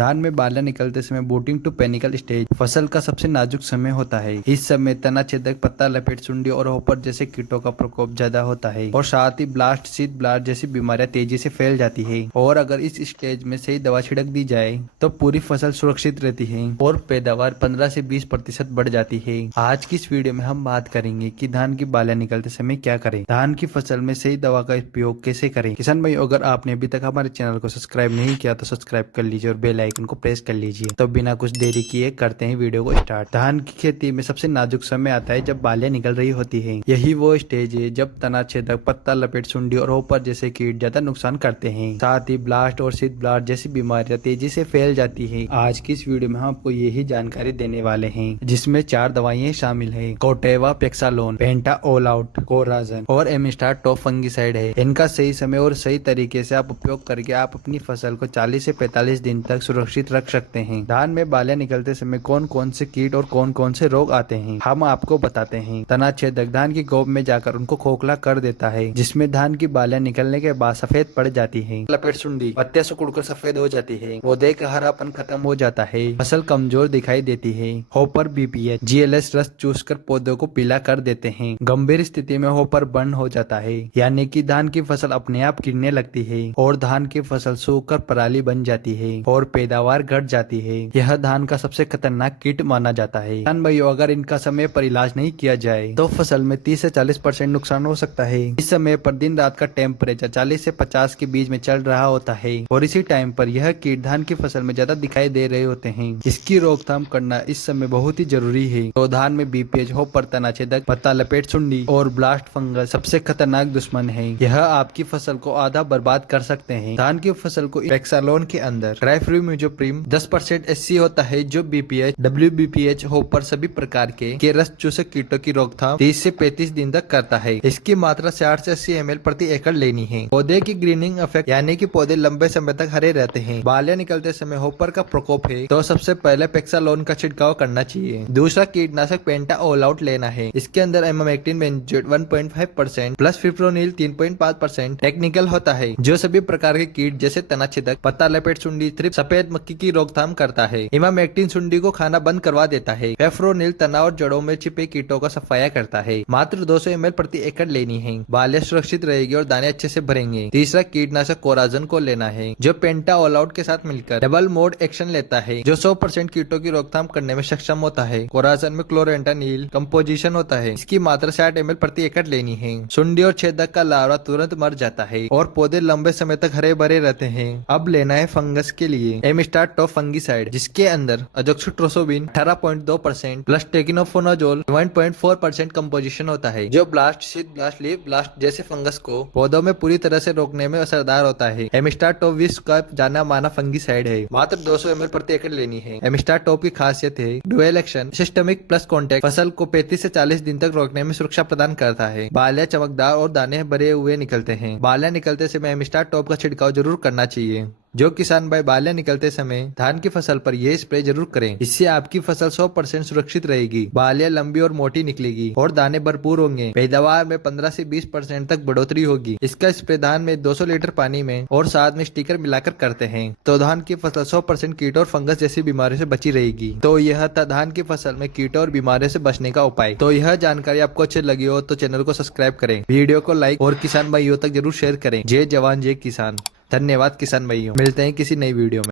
धान में बाला निकलते समय बूटिंग टू पेनिकल स्टेज फसल का सबसे नाजुक समय होता है। इस समय तना छेदक, पत्ता लपेट, सुंडी और होपर जैसे कीटों का प्रकोप ज्यादा होता है और साथ ही ब्लास्ट, शीत ब्लास्ट जैसी बीमारियां तेजी से फैल जाती है। और अगर इस स्टेज में सही दवा छिड़क दी जाए तो पूरी फसल सुरक्षित रहती है और पैदावार 15 से 20% बढ़ जाती है। आज की इस वीडियो में हम बात करेंगे कि धान की बाला निकलते समय क्या करें, धान की फसल में सही दवा का उपयोग कैसे करें। किसान भाई, अगर आपने अभी तक हमारे चैनल को सब्सक्राइब नहीं किया तो सब्सक्राइब कर लीजिए और बेल आइकन को प्रेस कर लीजिए। तो बिना कुछ देरी किए करते हैं वीडियो को स्टार्ट। धान की खेती में सबसे नाजुक समय आता है जब बालियां निकल रही होती है। यही वो स्टेज है जब तना छेदक, पत्ता लपेट, सुंडी और होपर जैसे कीट ज्यादा नुकसान करते हैं। साथ ही ब्लास्ट और शीत ब्लास्ट जैसी बीमारियां तेजी से फैल जाती है। आज की इस वीडियो में हम आपको यही जानकारी देने वाले हैं जिसमें 4 दवाइयां शामिल है। कोटेवा, पेक्सालोन, पेंटा ऑल आउट, कोराजन और एमिस्टार टॉप फंगिसाइड है। इनका सही समय और सही तरीके से आप उपयोग करके आप अपनी फसल को 40 से 45 दिन तक सुरक्षित रख सकते हैं। धान में बालियां निकलते समय कौन कौन से कीट और कौन कौन से रोग आते हैं हम आपको बताते हैं। तना छेदक धान की गोब में जाकर उनको खोखला कर देता है, जिसमें धान की बालियां निकलने के बाद सफेद पड़ जाती है। लपेट सुंडी पत्ते सिकुड़कर सफेद हो जाती है, वो देख हरापन खत्म हो जाता है, फसल कमजोर दिखाई देती है। होपर बीपीएच, जीएलएस रस चूसकर पौधों को पीला कर देते हैं। गंभीर स्थिति में होपर बर्न हो जाता है, यानी कि धान की फसल अपने आप गिरने लगती है और धान की फसल सूखकर पराली बन जाती है और पैदावार घट जाती है। यह धान का सबसे खतरनाक कीट माना जाता है। किसान भाइयों, अगर इनका समय पर इलाज नहीं किया जाए तो फसल में 30 से 40% नुकसान हो सकता है। इस समय पर दिन रात का टेम्परेचर 40 से 50 के बीच में चल रहा होता है और इसी टाइम पर यह कीट धान की फसल में ज्यादा दिखाई दे रहे होते हैं। इसकी रोकथाम करना इस समय बहुत ही जरूरी है। तो धान में बीपीएच, होपर, तना छेदक, पत्ता लपेट सुंडी और ब्लास्ट फंगस सबसे खतरनाक दुश्मन है। यह आपकी फसल को आधा बर्बाद कर सकते हैं। धान की फसल को पेक्सालोन के अंदर ट्राइफ्लूमिजोप्रिम 10% एससी होता है, जो बीपीएच, डब्ल्यूबीपीएच, होपर सभी प्रकार के रस चूसक कीटों की रोकथाम 30 से 35 दिन तक करता है। इसकी मात्रा 60 से 80 ml प्रति एकड़ लेनी है। पौधे की ग्रीनिंग इफेक्ट, यानी कि पौधे लंबे समय तक हरे रहते हैं। बालियां निकलते समय होपर का प्रकोप है तो सबसे पहले पेक्सालोन का छिड़काव करना चाहिए। दूसरा कीटनाशक पेंटा ऑल आउट लेना है। इसके अंदर emamectin benzoate 1.5% plus fipronil 3.5% technical होता है, जो सभी प्रकार के कीट जैसे तना छेदक, पत्ता लपेट सुंडी, थ्रिप्स, सफेद मक्खी की रोकथाम करता है। इमामेक्टिन सुंडी को खाना बंद करवा देता है। फेफ्रोनिल तना और जड़ों में छिपे कीटों का सफाया करता है। मात्र 200 ml प्रति एकड़ लेनी है। बालियां सुरक्षित रहेगी और दाने अच्छे से भरेंगे। तीसरा कीटनाशक कोराजन को लेना है, जो पेंटा ऑल आउट के साथ मिलकर डबल मोड एक्शन लेता है, जो 100% कीटों की रोकथाम करने में सक्षम होता है। कोराजन में क्लोरेंटानिल कंपोजिशन होता है। इसकी मात्रा 60 ml प्रति एकड़ लेनी है। सुंडी और छेदक का लार्वा तुरंत मर जाता है और पौधे लंबे समय तक हरे भरे रहते हैं। अब लेना है फंगस के लिए एमिस्टार टॉप फंगिसाइड, जिसके अंदर अजोक्सिट्रोसोबिन 18.2% प्लस टेकिनोफोनाजोल 1.4% कंपोजिशन होता है, जो ब्लास्ट, शीत ब्लास्ट, लीफ ब्लास्ट जैसे फंगस को पौधों में पूरी तरह से रोकने में असरदार होता है। एमिस्टार टॉप विश्व का जाना माना फंगिसाइड है। मात्र 200 ml प्रति एकड़ लेनी है। एमिस्टार टॉप की खासियत है dual action, systemic plus contact, फसल को 35 से 40 दिन तक रोकने में सुरक्षा प्रदान करता है। बालियां चमकदार और दाने भरे हुए निकलते हैं। बालियां निकलते समय एमिस्टार टॉप का छिड़काव जरूर करना चाहिए। जो किसान भाई बालियां निकलते समय धान की फसल पर यह स्प्रे जरूर करें, इससे आपकी फसल 100% सुरक्षित रहेगी। बालियां लंबी और मोटी निकलेगी और दाने भरपूर होंगे। पैदावार में 15 से 20% तक बढ़ोतरी होगी। इसका स्प्रे धान में 200 लीटर पानी में और साथ में स्टिकर मिलाकर करते हैं तो धान की फसल 100% कीट और फंगस जैसी बीमारियों से बची रहेगी। तो यह था धान की फसल में कीटों और बीमारियों से बचने का उपाय। तो यह जानकारी आपको अच्छी लगी हो तो चैनल को सब्सक्राइब करें, वीडियो को लाइक और किसान भाइयों तक जरूर शेयर करें। जय जवान जय किसान। धन्यवाद किसान भाइयों, मिलते हैं किसी नई वीडियो में।